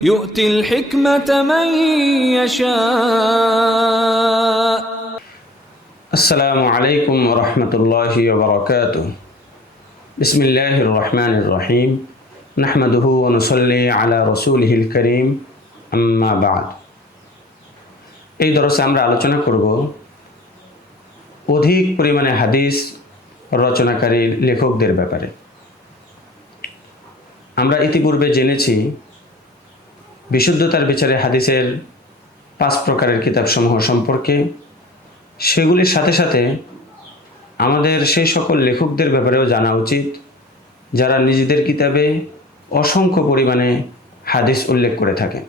يؤتي الحكمة من يشاء. السلام عليكم ورحمة الله وبركاته. بسم الله الرحمن الرحيم. نحمده ونصلي على رسوله الكريم. أما بعد. এই দরসে আমরা আলোচনা করব অধিক পরিমাণে হাদিস রচনাকারী লেখকদের ব্যাপারে। আমরা ইতিপূর্বে জেনেছি বিশুদ্ধতার বিচারে হাদিসের 5 প্রকারের কিতাবসমূহ সম্পর্কে। সেগুলির সাথে সাথে আমাদের সেই সকল লেখকদের ব্যাপারেও জানা উচিত যারা নিজেদের কিতাবে অসংখ্য পরিমাণে হাদিস উল্লেখ করে থাকেন।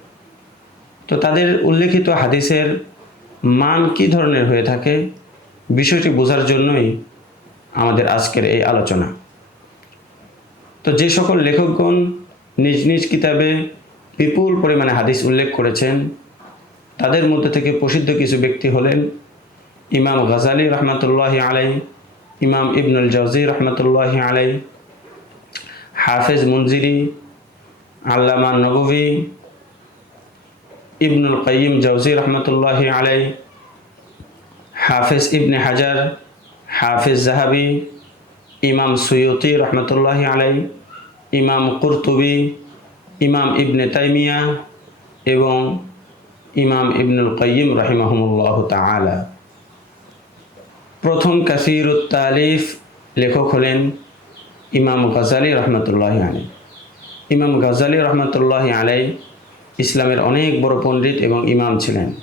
তো তাদের উল্লেখিত হাদিসের মান কী ধরনের হয়ে থাকে বিষয়টি বোঝার জন্যই আমাদের আজকের এই আলোচনা। তো যে সকল লেখকগণ নিজ নিজ কিতাবে বিপুল পরিমাণে হাদিস উল্লেখ করেছেন তাদের মধ্যে থেকে প্রসিদ্ধ কিছু ব্যক্তি হলেন ইমাম গাজালি রহমতুল্লাহি আলাই, ইমাম ইবনুল জাওজি রহমতুল্লাহি আলাই, হাফেজ মুনজিরি, আল্লামা নবভী, ইবনুল কাইয়িম জাওজি রহমতুল্লাহি আলাই, হাফেজ ইবনে হাজার, হাফেজ জাহাবি, ইমাম সুয়ুতি রহমতুল্লাহি আলাই, ইমাম কুরতুবি, ইমাম ইবনে তাইমিয়া এবং ইমাম ইবনুল কাইয়িম রাহিমাহুমুল্লাহু তাআলা। প্রথম কাসীরুত তালিফ লেখক হলেন ইমাম গাজালি রহমতুল্লাহি আলাই। ইমাম গাজালি রহমতুল্লাহি আলাই ইসলামের অনেক বড় পণ্ডিত এবং ইমাম ছিলেন।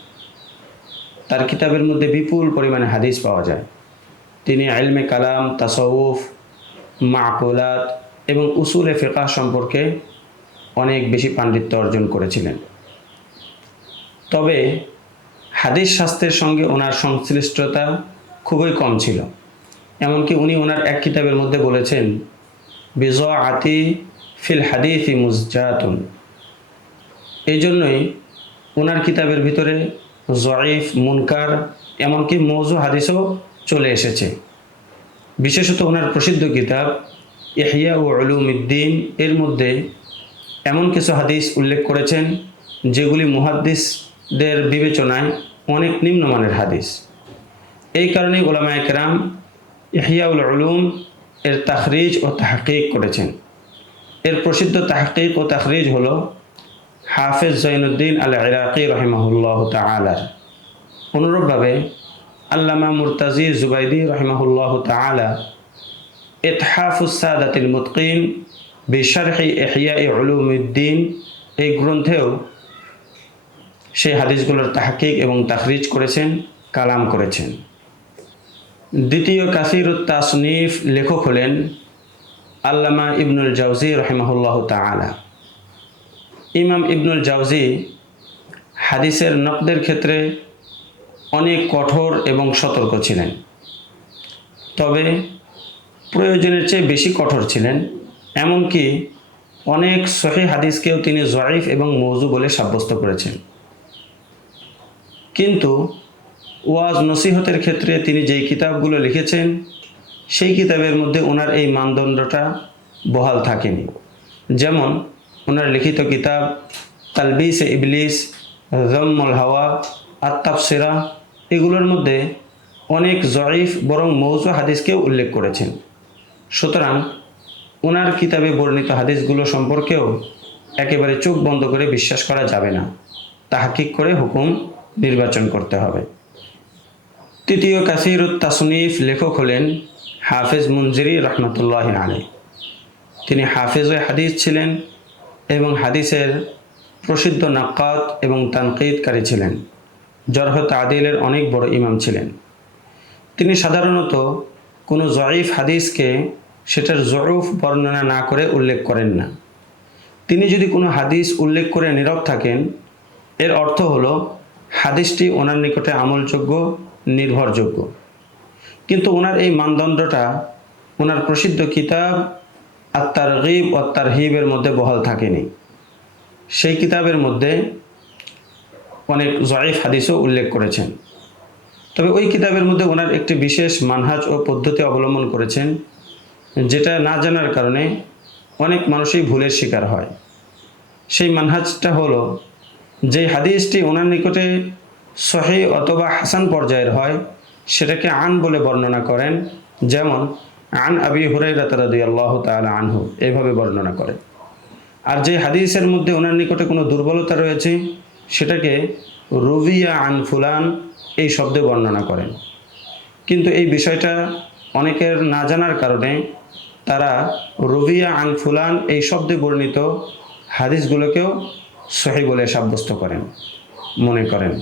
তার কিতাবের মধ্যে বিপুল পরিমাণে হাদিস পাওয়া যায়। তিনি ইলমে কালাম, তাসাউফ, মাকুলাত এবং উসুলে ফিকহ সম্পর্কে অনেক বেশি পাণ্ডিত্য অর্জন করেছিলেন। তবে হাদিস শাস্ত্রের সঙ্গে ওনার সংশ্লিষ্টতা খুবই কম ছিল। এমনকি উনি ওনার এক কিতাবের মধ্যে বলেছেন বিযাআতি ফিল হাদিসি মুজজাতুন। এই জন্যই ওনার কিতাবের ভিতরে জয়ীফ, মুনকার এমনকি মওযু হাদিসও চলে এসেছে। বিশেষত ওনার প্রসিদ্ধ কিতাব ইহয়া উলুমিদ্দিন এর মধ্যে এমন কিছু হাদিস উল্লেখ করেছেন যেগুলি মুহাদ্দিসদের বিবেচনায় অনেক নিম্নমানের হাদিস। এই কারণেই উলামায়ে কেরাম ইহয়াউল উলুম এর তাখরিজ ও তাহকিক করেছেন। এর প্রসিদ্ধ তাহকিক ও তাখরিজ হলো হাফেজ জৈনুদ্দিন আল ইরাকি রহিমাহুল্লাহ তাআলার। অনুরূপভাবে আল্লামা মুরতাজি জুবাইদি রহিমাহুল্লাহ তাআলা ইতহাফুস সাদাতিল মুতকিন বিশরহি ইহয়া উলুমিদ্দিন এই গ্রন্থেও সেই হাদিসগুলোর তাহকিক এবং তাখরিজ করেছেন, কালাম করেছেন। দ্বিতীয় কাসীরুত তাসনিফ লেখক হলেন আল্লামা ইবনুল জাওজি রহিমাহুল্লাহ তাআলা। ইমাম ইবনুল জাওজি হাদিসের নকদের ক্ষেত্রে অনেক কঠোর এবং সতর্ক ছিলেন। তবে প্রয়োজনের চেয়ে বেশি কঠোর ছিলেন। এমনকি অনেক সহিহ হাদিসকেও তিনি জয়ীফ এবং মওযু বলে সাব্যস্ত করেছেন। কিন্তু ওয়াজ নসিহতের ক্ষেত্রে তিনি যেই কিতাবগুলো লিখেছেন সেই কিতাবের মধ্যে ওনার এই মানদণ্ডটা বহাল থাকেনি। যেমন ওনার লিখিত কিতাব তালবিস ইবলিস, যাম্মুল হাওয়া, আত-তাফসিরা এগুলোর মধ্যে অনেক জয়ীফ বরং মওযু হাদিসকেও উল্লেখ করেছেন। সুতরাং ওনার কিতাবে বর্ণিত হাদিসগুলো সম্পর্কেও একেবারে চোখ বন্ধ করে বিশ্বাস করা যাবে না, তাহকিক করে হুকুম নির্বাচন করতে হবে। তৃতীয় কাসীরুত তাসনিফ লেখক হলেন হাফেজ মুনজিরি রহমতুল্লাহি আলাই। তিনি হাফেজে হাদিস ছিলেন এবং হাদিসের প্রসিদ্ধ নাক্কাত এবং তানকিদকারী ছিলেন। জরহ তাদিলের অনেক বড় ইমাম ছিলেন। তিনি সাধারণত কোনো জয়ীফ হাদিসকে সেটার জয়ুফ বর্ণনা না করে উল্লেখ করেন না। তিনি যদি কোনো হাদিস উল্লেখ করে নীরব থাকেন এর অর্থ হলো হাদিসটি ওনার নিকটে আমলযোগ্য, নির্ভরযোগ্য। কিন্তু ওনার এই মানদণ্ডটা ওনার প্রসিদ্ধ কিতাব আত-তারগীব ও তারহিবের মধ্যে বহাল থাকেনি। সেই কিতাবের মধ্যে অনেক জয়ীফ হাদিসও উল্লেখ করেছেন। তবে ওই কিতাবের মধ্যে ওনার একটি বিশেষ মানহাজ ও পদ্ধতি অবলম্বন করেছেন যেটা না জানার কারণে অনেক মানুষই ভুলের শিকার হয়। সেই মানহাজটা হলো যে হাদিসটি ওনার নিকটে সহিহ অথবা হাসান পর্যায়ের হয় সেটাকে আন বলে বর্ণনা করেন, যেমন আন আবি হুরায়রা রাদিয়াল্লাহু তাআলা আনহু, এইভাবে বর্ণনা করেন। আর যে হাদিসের মধ্যে ওনার নিকটে কোনো দুর্বলতা রয়েছে সেটাকে রুবিয়া আন ফুলান এই শব্দে বর্ণনা করেন। কিন্তু এই বিষয়টা অনেকের না জানার কারণে তারা রুবিয়া আন ফুলান এই শব্দে বর্ণিত হাদিসগুলোকেও সহিহ বলে সাব্যস্ত করেন, মনে করেন,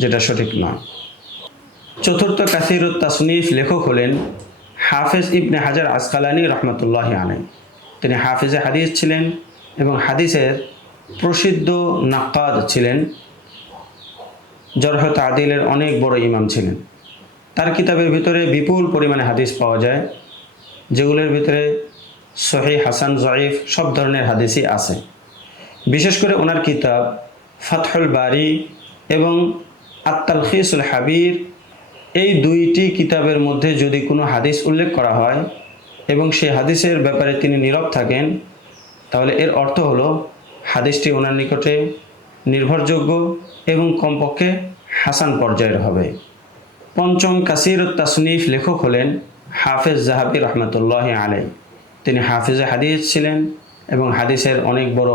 যেটা সঠিক নয়। চতুর্থ কাসিরুত তাসনিফ লেখক হলেন হাফেজ ইবনে হাজার আসকালানি রহমতুল্লাহি আলাইহি। তিনি হাফেজে হাদিস ছিলেন এবং হাদিসের প্রসিদ্ধ নাক্কাদ ছিলেন, জরহ তাদিলের অনেক বড় ইমাম ছিলেন। তার কিতাবের ভিতরে বিপুল পরিমাণে হাদিস পাওয়া যায়, যেগুলোর ভিতরে সহিহ, হাসান, জয়ীফ সব ধরনের হাদিসই আছে। বিশেষ করে ওনার কিতাব ফাতহুল বারি এবং আত-তালখিসুল হাবির, এই দুইটি কিতাবের মধ্যে যদি কোনো হাদিস উল্লেখ করা হয় এবং সেই হাদিসের ব্যাপারে তিনি নীরব থাকেন, তাহলে এর অর্থ হলো হাদিসটি ওনার নিকটে নির্ভরযোগ্য এবং কমপক্ষে হাসান পর্যায়ের হবে। পঞ্চম কাসিরুত তাসনিফ লেখক হলেন হাফেজ জাহাবি রহমতুল্লাহি আলাইহি। তিনি হাফেজে হাদিস ছিলেন এবং হাদিসের অনেক বড়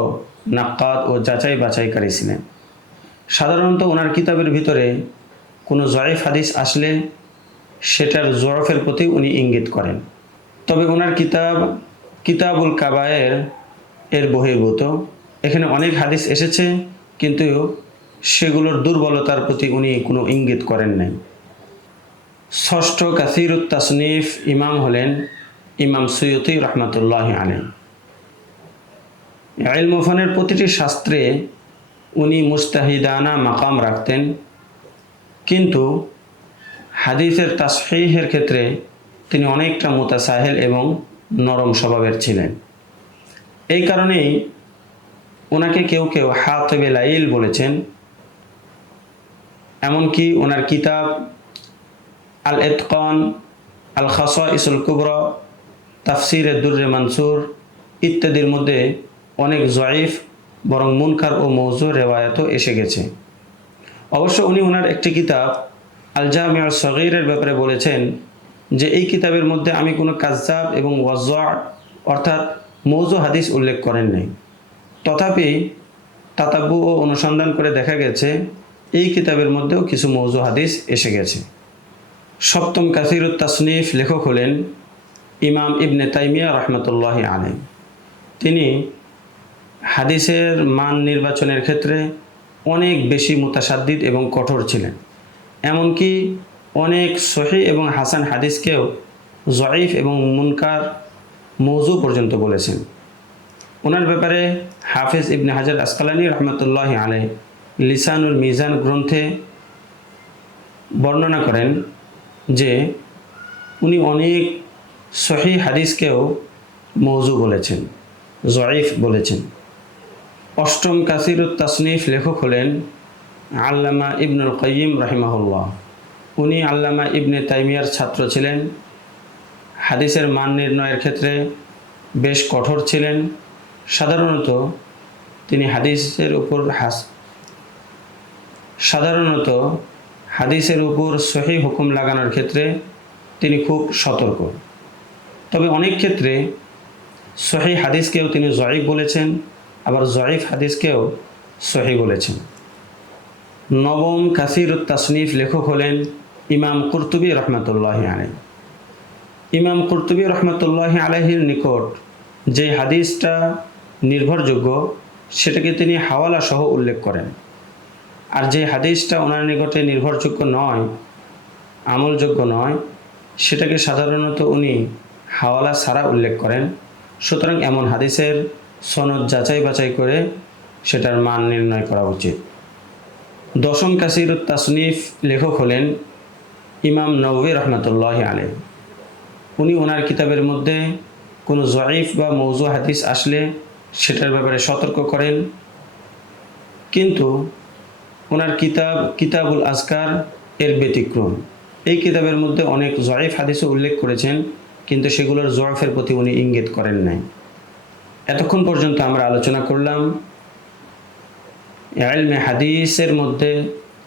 নাক্কাদ ও যাচাই বাছাইকারী ছিলেন। সাধারণত ওনার কিতাবের ভিতরে কোনো জয়ীফ হাদিস আসলে সেটার জরফের প্রতি উনি ইঙ্গিত করেন। তবে ওনার কিতাব কিতাবুল কাবায়ের এর বহির্ভূত, এখানে অনেক হাদিস এসেছে কিন্তু সেগুলোর দুর্বলতার প্রতি উনি কোনো ইঙ্গিত করেন নাই। ষষ্ঠ কাসিরুত তাসনিফ ইমাম হলেন ইমাম সুয়ুতি রহমতুল্লাহি আলাইহি। ইলম ও ফানের প্রতিটি শাস্ত্রে উনি মুস্তাহিদানা মাকাম রাখতেন, কিন্তু হাদিসের তাসহিহের ক্ষেত্রে তিনি অনেকটা মুতাসাহিল এবং নরম স্বভাবের ছিলেন। এই কারণেই ওনাকে কেউ কেউ হাতিবে লাইল বলেছেন। এমনকি ওনার কিতাব আল ইতকান, আল খাসাইসুল কুবরা, তাফসিরে দুররে মানসুর ইত্যাদির মধ্যে অনেক জয়ীফ বরং মুনকার ও মৌজু রেওয়ায়াতও এসে গেছে। অবশ্য উনি ওনার একটি কিতাব আল জামিউ সগীরের ব্যাপারে বলেছেন যে এই কিতাবের মধ্যে আমি কোনো কাযযাব এবং ওয়াজ্জা অর্থাৎ মৌজু হাদিস উল্লেখ করেন নাই। তথাপি তাতাব্বু ও অনুসন্ধান করে দেখা গেছে এই কিতাবের মধ্যেও কিছু মৌজু হাদিস এসে গেছে। সপ্তম কাসিরুত তাসনিফ লেখক হলেন ইমাম ইবনে তাইমিয়া রহমতুল্লাহি আলাইহি। তিনি হাদিসের মান নির্বাচনের ক্ষেত্রে অনেক বেশি মুতাসাদ্দিদ এবং কঠোর ছিলেন। এমনকি অনেক সহিহ এবং হাসান হাদিসকেও জয়ীফ এবং মুনকার মৌজু পর্যন্ত বলেছেন। ওনার ব্যাপারে হাফেজ ইবনে হাজার আসকালানি রহমতুল্লাহি আলাইহি লিসানুল মিজান গ্রন্থে বর্ণনা করেন যে উনি অনেক সহিহ হাদিসকেও মৌজু বলেছেন, জয়ীফ বলেছেন। অষ্টম কাসিরুত তাসনিফ লেখক হলেন আল্লামা ইবনুল কাইয়িম রাহিমাহুল্লাহ। উনি আল্লামা ইবনে তাইমিয়ার ছাত্র ছিলেন। হাদিসের মান নির্ণয়ের ক্ষেত্রে বেশ কঠোর ছিলেন। সাধারণত তিনি হাদিসের উপর সহিহ হুকুম লাগানোর ক্ষেত্রে তিনি খুব সতর্ক। তবে অনেক ক্ষেত্রে সহিহ হাদিসকেও তিনি জয়ীফ বলেছেন, আবার জয়ীফ হাদিসকেও সহিহ বলেছেন। নবম কাসিরুত তাসনিফ লেখক হলেন ইমাম কুরতুবী রহমতুল্লাহি আলাইহি। ইমাম কুরতুবী রহমতুল্লাহি আলাইহির নিকট যে হাদিসটা নির্ভরযোগ্য সেটাকে তিনি হাওয়ালা সহ উল্লেখ করেন, আর যে হাদিসটা ওনার নিকটে নির্ভরযোগ্য নয়, আমলযোগ্য নয়, সেটাকে সাধারণত উনি হাওয়ালা ছাড়া উল্লেখ করেন। সুতরাং এমন হাদিসের সনদ যাচাই বাছাই করে সেটার মান নির্ণয় করা উচিত। দশম কাসিরুত তাসনিফ লেখক হলেন ইমাম নববী রহমতুল্লাহি আলাইহি। উনি ওনার কিতাবের মধ্যে কোনো জয়ীফ বা মৌজু হাদিস আসলে সেটার ব্যাপারে সতর্ক করেন, কিন্তু ওনার কিতাবুল আজকার এর ব্যতিক্রম। এই কিতাবের মধ্যে অনেক জয়ীফ হাদিসও উল্লেখ করেছেন, কিন্তু সেগুলোর জয়ফের প্রতি উনি ইঙ্গিত করেন নাই। এতক্ষণ পর্যন্ত আমরা আলোচনা করলাম ইলমে হাদিসের মধ্যে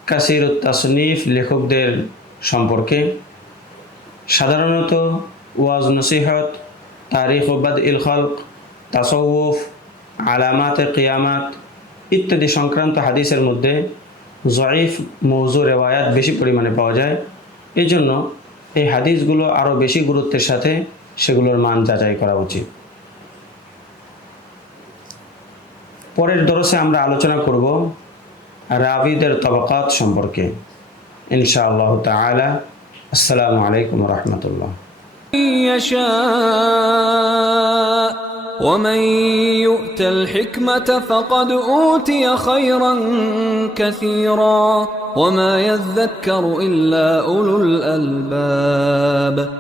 কাসিরুত তাসনিফ লেখকদের সম্পর্কে সাধারণত ওয়াজ নসিহত, তারিখ ও বাদইল খালক, তাসাউফ, আলামাতে কিয়ামাত ইত্যাদি সংক্রান্ত হাদিসের মধ্যে জয়ীফ মৌজু রেওয়ায়াত বেশি পরিমাণে পাওয়া যায়। এই জন্য এই হাদিসগুলো আরও বেশি গুরুত্বের সাথে সেগুলোর মান যাচাই করা উচিত। পরের দরসে আমরা আলোচনা করব রাবিদের তবাকাত সম্পর্কে ইনশাআল্লাহ তাআলা। আসসালামু আলাইকুম ওয়া রাহমাতুল্লাহ। يشاء ومن يؤت الحكمة فقد أوتي خيرا كثيرا وما يذكر إلا أولو الألباب